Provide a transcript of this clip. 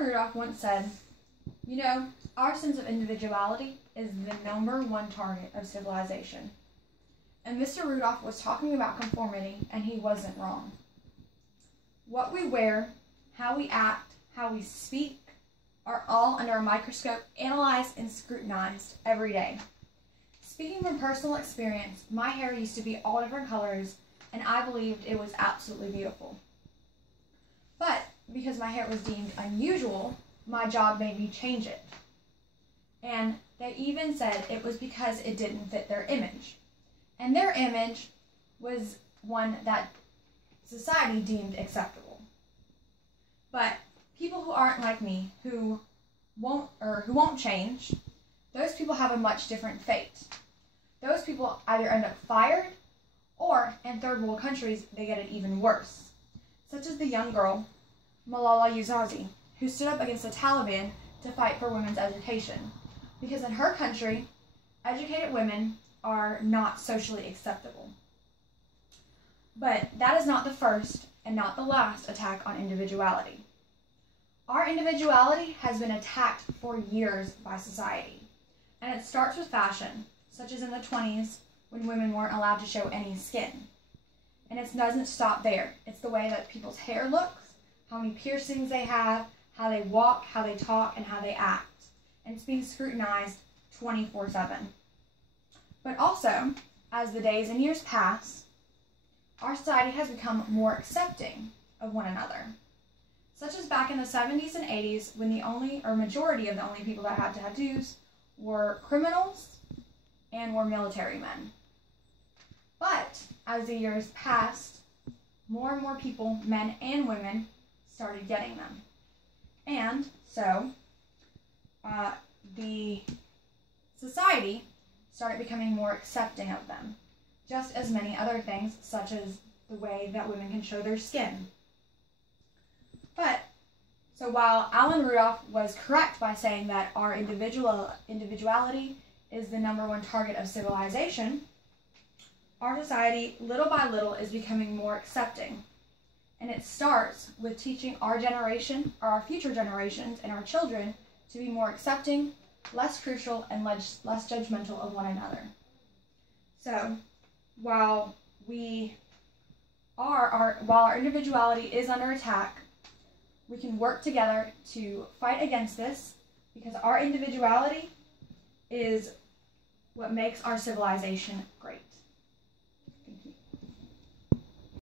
Alan Rudolph once said, "You know, our sense of individuality is the #1 target of civilization." And Mr. Rudolph was talking about conformity, and he wasn't wrong. What we wear, how we act, how we speak, are all under a microscope, analyzed and scrutinized every day. Speaking from personal experience, my hair used to be all different colors, and I believed it was absolutely beautiful. But because my hair was deemed unusual, my job made me change it. And they even said it was because it didn't fit their image. And their image was one that society deemed acceptable. But people who aren't like me, who won't change, those people have a much different fate. Those people either end up fired, or in third world countries, they get it even worse. Such as the young girl, Malala Yousafzai, who stood up against the Taliban to fight for women's education. Because in her country, educated women are not socially acceptable. But that is not the first and not the last attack on individuality. Our individuality has been attacked for years by society. And it starts with fashion, such as in the 20s when women weren't allowed to show any skin. And it doesn't stop there. It's the way that people's hair looks, how many piercings they have, how they walk, how they talk, and how they act. And it's being scrutinized 24/7. But also, as the days and years pass, our society has become more accepting of one another. Such as back in the 70s and 80s, when majority of the only people that had tattoos were criminals and were military men. But as the years passed, more and more people, men and women, started getting them. And so, the society started becoming more accepting of them, just as many other things, such as the way that women can show their skin. But, so while Alan Rudolph was correct by saying that our individuality is the #1 target of civilization, our society, little by little, is becoming more accepting. And it starts with teaching our generation, or our future generations, and our children to be more accepting, less crucial, and less judgmental of one another. So, while our individuality is under attack, we can work together to fight against this, because our individuality is what makes our civilization great.